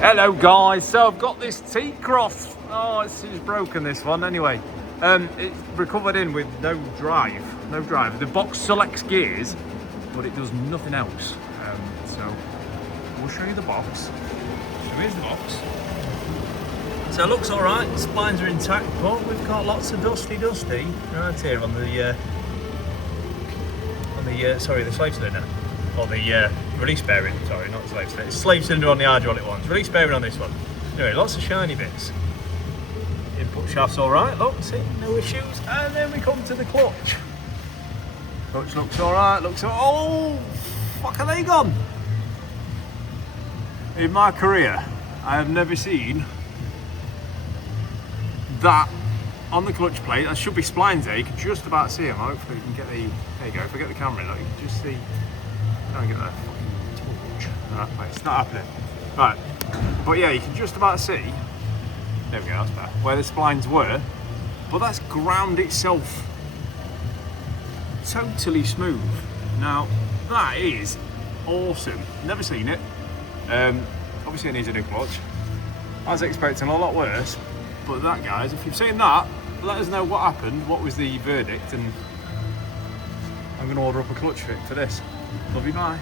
Hello guys, so I've got this T-Cross. Oh, it's broken, this one. Anyway, it's recovered in with no drive. The box selects gears, but it does nothing else. So we'll show you the box. So here's the box. So it looks all right. The splines are intact, but we've got lots of dusty right here on the sorry, the slave cylinder. Or the release bearing, sorry, not the slave cylinder. It's slave cylinder on the hydraulic ones, release bearing on this one. Anyway, lots of shiny bits. Input shaft's all right, look, see, no issues. And then we come to the clutch. Clutch looks all right, oh, fuck, are they gone? In my career, I have never seen that on the clutch plate. There should be splines there, you can just about see them. Hopefully you can get the, there you go, if I get the camera in, look, you can just see. Trying to get that fucking torch. No, it's not happening. Right, but yeah, you can just about see. There we go, that's better. Where the splines were, but that's ground itself totally smooth. Now that is awesome. Never seen it. Obviously it needs a new clutch. I was expecting a lot worse, but that, guys, if you've seen that, let us know what happened, what was the verdict, and I'm going to order up a clutch fit for this. Love you, bye.